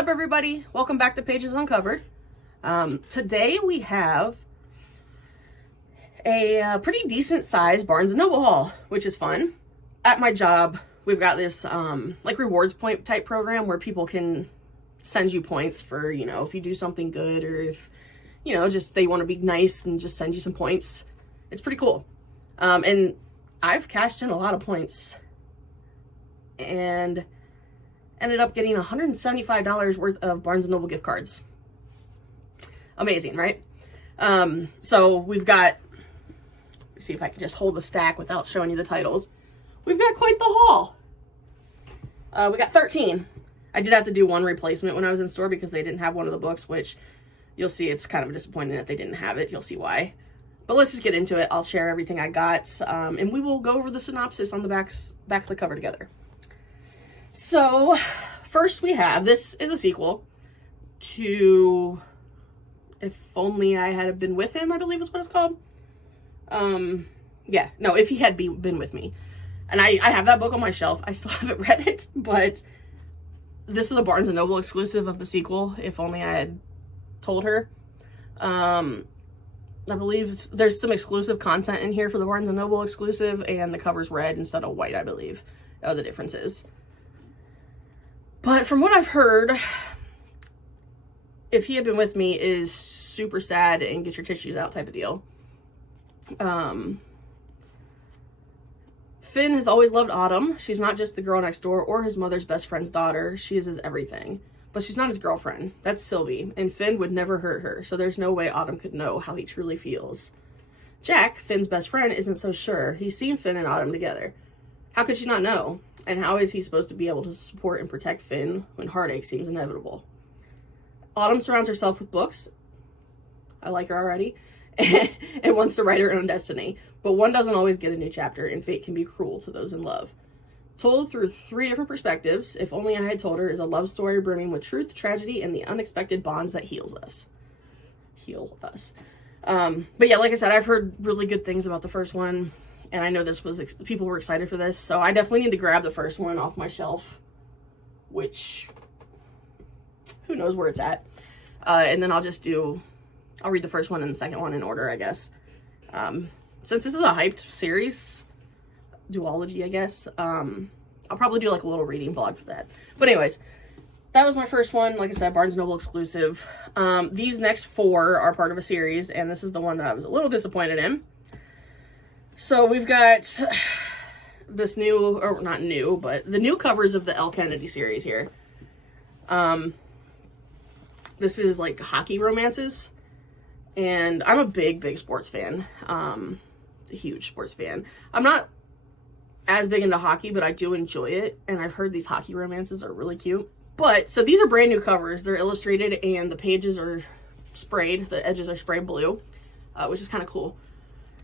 up, everybody? Welcome back to Pages Uncovered. Today we have a pretty decent sized Barnes & Noble haul, which is fun. At my job, we've got this like rewards point type program where people can send you points for, if you do something good, or if, just they want to be nice and just send you some points. It's pretty cool. And I've cashed in a lot of points and ended up getting $175 worth of Barnes & Noble gift cards. Amazing, right? So we've got, let's see if I can just hold the stack without showing you the titles. We've got quite the haul. We got 13. I did have to do one replacement when I was in store because they didn't have one of the books, which you'll see it's kind of disappointing that they didn't have it. You'll see why. But let's just get into it. I'll share everything I got, and we will go over the synopsis on the back of the cover together. So, first we have, this is a sequel to If Only I Had Been With Him, I believe is what it's called. If He Had Been With Me. And I have that book on my shelf. I still haven't read it, but this is a Barnes & Noble exclusive of the sequel, If Only I Had Told Her. I believe there's some exclusive content in here for the Barnes & Noble exclusive, and the cover's red instead of white, I believe, are the differences. But from what I've heard, If He Had Been With Me is super sad and get your tissues out type of deal. Finn has always loved Autumn. She's not just the girl next door or his mother's best friend's daughter. She is his everything. But she's not his girlfriend. That's Sylvie, and Finn would never hurt her, so there's no way Autumn could know how he truly feels. Jack, Finn's best friend, isn't so sure. He's seen Finn and Autumn together. How could she not know? And how is he supposed to be able to support and protect Finn when heartache seems inevitable? Autumn surrounds herself with books. I like her already. And wants to write her own destiny. But one doesn't always get a new chapter, and fate can be cruel to those in love. Told through 3 different perspectives, If Only I Had Told Her is a love story brimming with truth, tragedy, and the unexpected bonds that heal us. But yeah, like I said, I've heard really good things about the first one. And I know people were excited for this, so I definitely need to grab the first one off my shelf, which, who knows where it's at. And then I'll read the first one and the second one in order, I guess. Since this is a hyped series, duology, I guess, I'll probably do like a little reading vlog for that. But anyways, that was my first one. Like I said, Barnes & Noble exclusive. These next 4 are part of a series, and this is the one that I was a little disappointed in. So we've got this new, or not new, but the new covers of the L. Kennedy series here. This is like hockey romances, and I'm a big sports fan, a huge sports fan. I'm not as big into hockey, but I do enjoy it, and I've heard these hockey romances are really cute. But, so these are brand new covers. They're illustrated, and the pages are sprayed. The edges are sprayed blue, which is kind of cool.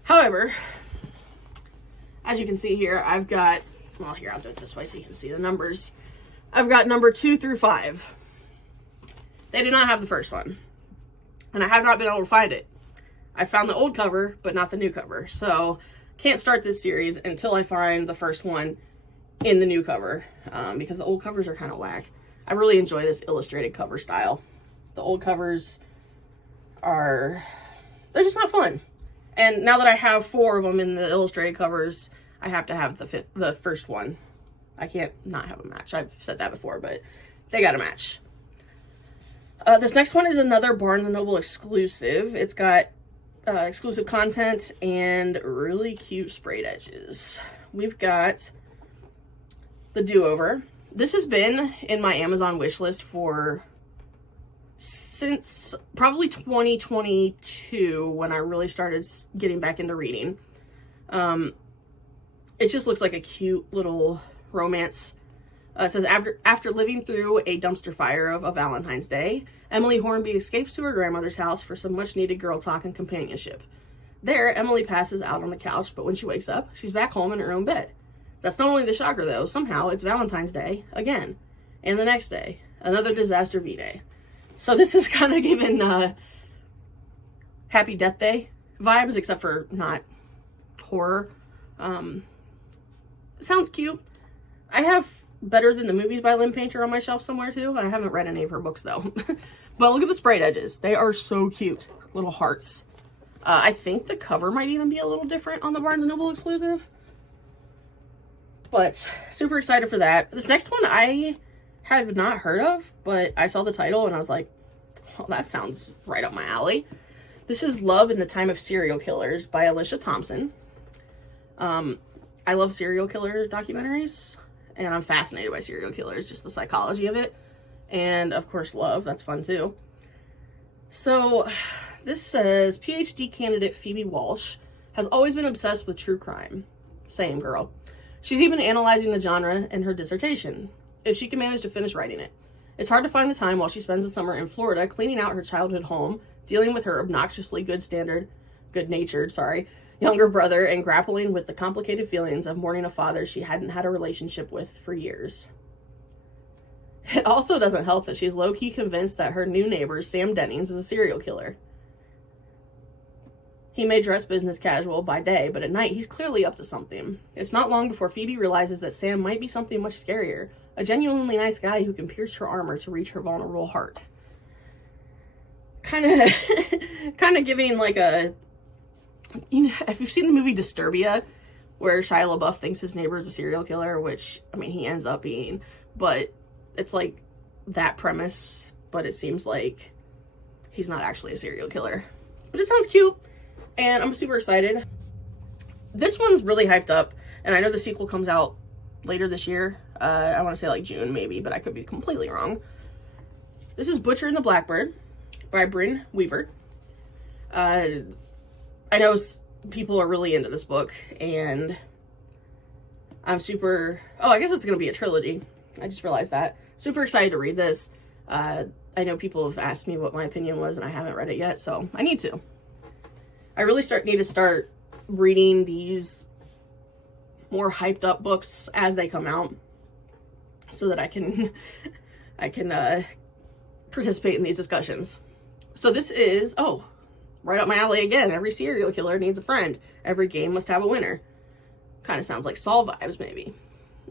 However, as you can see here, I've got, well, here, I'll do it this way so you can see the numbers. I've got number 2 through 5. They did not have the first one, and I have not been able to find it. I found the old cover, but not the new cover, so can't start this series until I find the first one in the new cover, because the old covers are kind of whack. I really enjoy this illustrated cover style. The old covers they're just not fun. And now that I have 4 of them in the illustrated covers, I have to have the first one. I can't not have a match. I've said that before, but they got a match. This next one is another Barnes & Noble exclusive. It's got exclusive content and really cute sprayed edges. We've got The Do-Over. This has been in my Amazon wish list since probably 2022, when I really started getting back into reading. It just looks like a cute little romance. It says, after living through a dumpster fire of a Valentine's Day, Emily Hornby escapes to her grandmother's house for some much-needed girl talk and companionship. There, Emily passes out on the couch, but when she wakes up, she's back home in her own bed. That's not only the shocker, though. Somehow, it's Valentine's Day again. And the next day, another disaster V-Day. So this is kind of giving Happy Death Day vibes, except for not horror. Sounds cute. I have Better Than the Movies by Lynn Painter on my shelf somewhere too. I haven't read any of her books though. But look at the sprayed edges. They are so cute. Little hearts. I think the cover might even be a little different on the Barnes & Noble exclusive. But super excited for that. This next one I have not heard of, but I saw the title and I was like, oh, that sounds right up my alley. This is Love in the Time of Serial Killers by Alicia Thompson. I love serial killer documentaries, and I'm fascinated by serial killers, just the psychology of it. And of course, love, that's fun too. So this says, PhD candidate Phoebe Walsh has always been obsessed with true crime. Same, girl. She's even analyzing the genre in her dissertation, if she can manage to finish writing it. It's hard to find the time while she spends the summer in Florida cleaning out her childhood home, dealing with her obnoxiously good-natured, younger brother, and grappling with the complicated feelings of mourning a father she hadn't had a relationship with for years. It also doesn't help that she's low-key convinced that her new neighbor, Sam Dennings, is a serial killer. He may dress business casual by day, but at night he's clearly up to something. It's not long before Phoebe realizes that Sam might be something much scarier, a genuinely nice guy who can pierce her armor to reach her vulnerable heart. Kind of giving like a, you know, if you've seen the movie Disturbia, where Shia LaBeouf thinks his neighbor is a serial killer, which, I mean, he ends up being, but it's like that premise, but it seems like he's not actually a serial killer. But it sounds cute, and I'm super excited. This one's really hyped up, and I know the sequel comes out later this year. I want to say like June, maybe, but I could be completely wrong. This is Butcher and the Blackbird by Brynne Weaver. I know people are really into this book, and I'm super... Oh, I guess it's going to be a trilogy. I just realized that. Super excited to read this. I know people have asked me what my opinion was, and I haven't read it yet, so I need to. I really need to start reading these more hyped up books as they come out, so that I can participate in these discussions. So this is, oh, right up my alley again. Every serial killer needs a friend. Every game must have a winner. Kind of sounds like Saw vibes, maybe.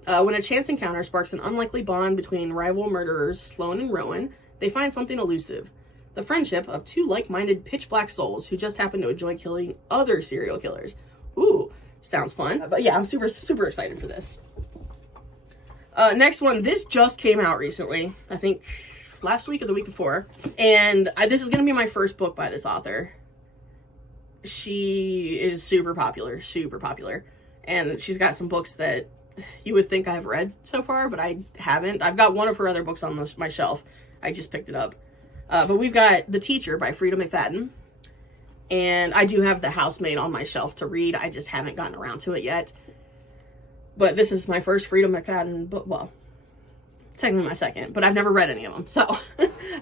When a chance encounter sparks an unlikely bond between rival murderers Sloane and Rowan, they find something elusive. The friendship of two like-minded pitch-black souls who just happen to enjoy killing other serial killers. Ooh, sounds fun. But yeah, I'm super, super excited for this. Next one, this just came out recently. I think last week or the week before. And this is going to be my first book by this author. She is super popular. And she's got some books that you would think I've read so far, but I haven't. I've got one of her other books on my shelf. I just picked it up. But we've got The Teacher by Frida McFadden. And I do have The Housemaid on my shelf to read. I just haven't gotten around to it yet. But this is my first Frida McFadden book. Well, technically my second, but I've never read any of them. So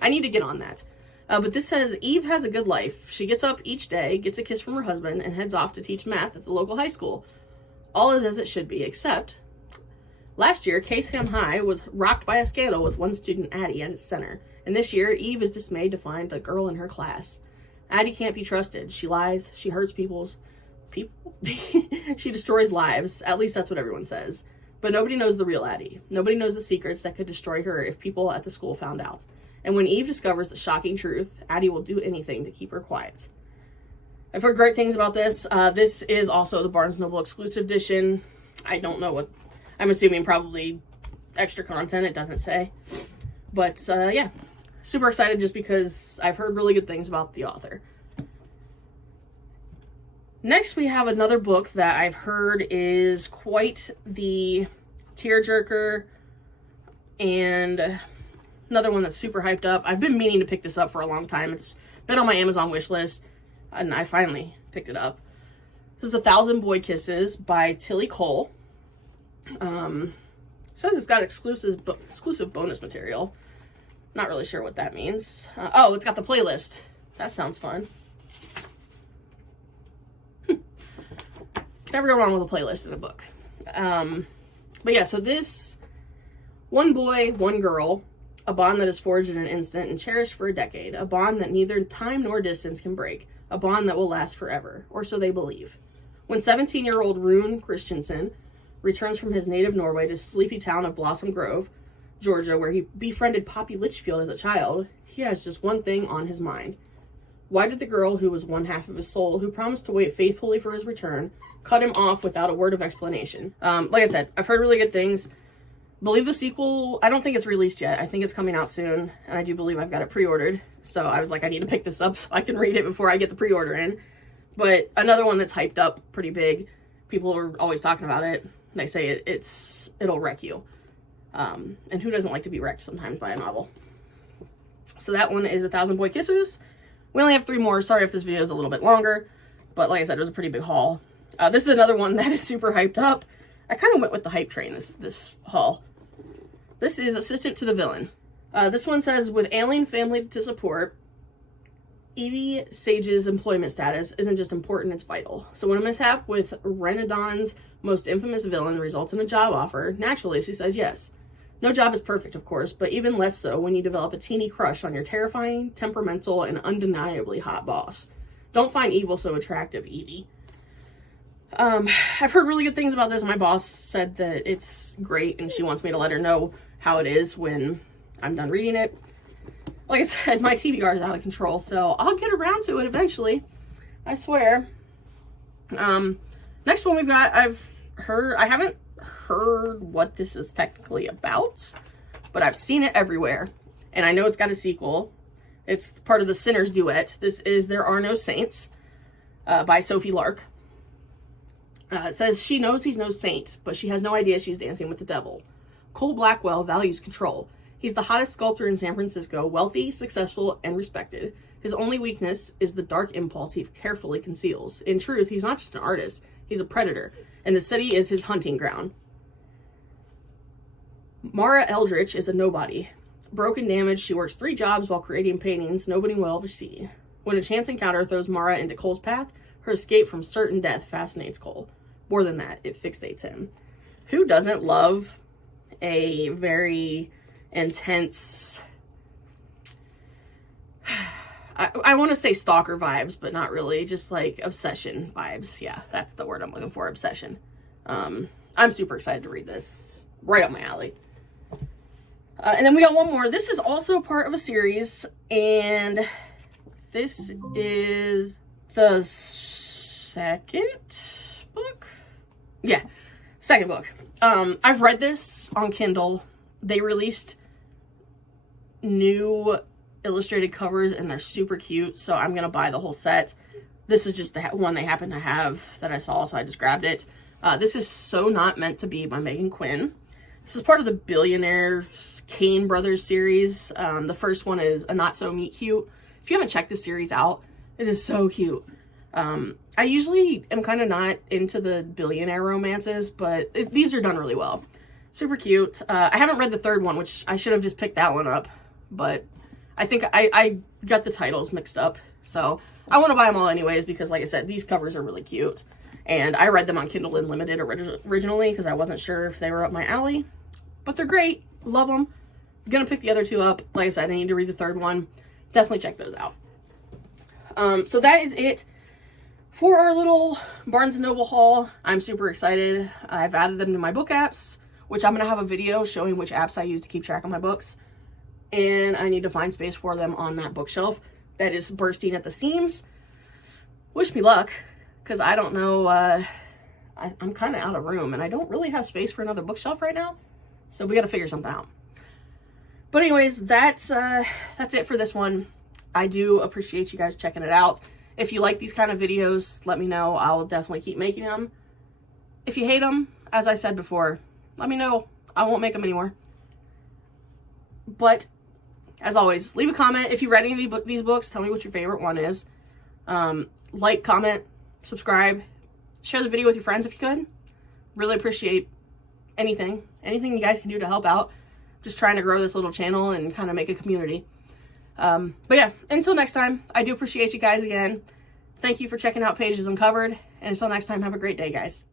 I need to get on that. But this says, Eve has a good life. She gets up each day, gets a kiss from her husband, and heads off to teach math at the local high school. All is as it should be, except last year, Caseham High was rocked by a scandal with one student, Addie, at its center. And this year, Eve is dismayed to find a girl in her class. Addie can't be trusted. She lies. She hurts people. She destroys lives. At least that's what everyone says. But nobody knows the real Addie. Nobody knows the secrets that could destroy her if people at the school found out. And when Eve discovers the shocking truth, Addie will do anything to keep her quiet. I've heard great things about this. This is also the Barnes & Noble exclusive edition. I don't know what... I'm assuming probably extra content. It doesn't say. But, yeah. Super excited just because I've heard really good things about the author. Next, we have another book that I've heard is quite the tearjerker, and another one that's super hyped up. I've been meaning to pick this up for a long time. It's been on my Amazon wish list, and I finally picked it up. This is 1,000 Boy Kisses by Tilly Cole. It says it's got exclusive bonus material. Not really sure what that means. Oh, it's got the playlist. That sounds fun. Never go wrong with a playlist in a book. But yeah, so this one boy, one girl, a bond that is forged in an instant and cherished for a decade, a bond that neither time nor distance can break, a bond that will last forever, or so they believe. When 17-year-old Rune Christensen returns from his native Norway to sleepy town of Blossom Grove, Georgia, where he befriended Poppy Litchfield as a child, he has just one thing on his mind. Why did the girl who was one half of his soul, who promised to wait faithfully for his return, cut him off without a word of explanation? Like I said, I've heard really good things. Believe the sequel, I don't think it's released yet. I think it's coming out soon, and I do believe I've got it pre-ordered. So I was like, I need to pick this up so I can read it before I get the pre-order in. But another one that's hyped up pretty big. People are always talking about it. They say it'll wreck you. And who doesn't like to be wrecked sometimes by a novel? So that one is 1,000 Boy Kisses. We only have 3 more. Sorry if this video is a little bit longer, but like I said, it was a pretty big haul. This is another one that is super hyped up. I kind of went with the hype train this haul. This is Assistant to the Villain. This one says, with ailing family to support, Evie Sage's employment status isn't just important, it's vital. So when a mishap with Renadon's most infamous villain results in a job offer, naturally she says yes. No job is perfect, of course, but even less so when you develop a teeny crush on your terrifying, temperamental, and undeniably hot boss. Don't find evil so attractive, Evie. I've heard really good things about this. My boss said that it's great, and she wants me to let her know how it is when I'm done reading it. Like I said, my TBR is out of control, so I'll get around to it eventually. I swear. Next one we've got, I haven't heard what this is technically about, but I've seen it everywhere, and I know it's got a sequel. It's part of the Sinners duet. This is There Are No Saints by Sophie Lark. It says, she knows he's no saint, but she has no idea she's dancing with the devil. Cole Blackwell values control. He's the hottest sculptor in San Francisco, wealthy, successful, and respected. His only weakness is the dark impulse he carefully conceals. In truth, he's not just an artist, he's a predator, and the city is his hunting ground. Mara Eldritch is a nobody. Broken, damaged, she works 3 jobs while creating paintings nobody will ever see. When a chance encounter throws Mara into Cole's path, her escape from certain death fascinates Cole. More than that, it fixates him. Who doesn't love a very intense, I want to say stalker vibes, but not really, just like obsession vibes. Yeah, that's the word I'm looking for, obsession. I'm super excited to read this. Right up my alley. And then we got one more. This is also part of a series, and this is the second book? Yeah, second book. I've read this on Kindle. They released new illustrated covers, and they're super cute, so I'm gonna buy the whole set. This is just the one they happen to have that I saw, so I just grabbed it. This is So Not Meant to Be by Megan Quinn. This is part of the Billionaire Kane Brothers series. The first one is A Not So Meet Cute. If you haven't checked this series out, it is so cute. I usually am kind of not into the billionaire romances, but these are done really well. Super cute. I haven't read the third one, which I should have just picked that one up, but I think I got the titles mixed up. So I want to buy them all anyways, because like I said, these covers are really cute. And I read them on Kindle Unlimited originally because I wasn't sure if they were up my alley. But they're great. Love them. I'm going to pick the other 2 up. Like I said, I need to read the third one. Definitely check those out. So that is it for our little Barnes & Noble haul. I'm super excited. I've added them to my book apps, which I'm going to have a video showing which apps I use to keep track of my books. And I need to find space for them on that bookshelf that is bursting at the seams. Wish me luck, because I don't know, I'm kind of out of room, and I don't really have space for another bookshelf right now, so we got to figure something out. But anyways, that's it for this one. I do appreciate you guys checking it out. If you like these kind of videos, let me know. I'll definitely keep making them. If you hate them, as I said before, let me know. I won't make them anymore. But as always, leave a comment. If you read any of these books, tell me what your favorite one is. Like, comment, subscribe, share the video with your friends if you could. Really appreciate anything you guys can do to help out. Just trying to grow this little channel and kind of make a community. But yeah, until next time, I do appreciate you guys again. Thank you for checking out Pages Uncovered. And until next time, have a great day, guys.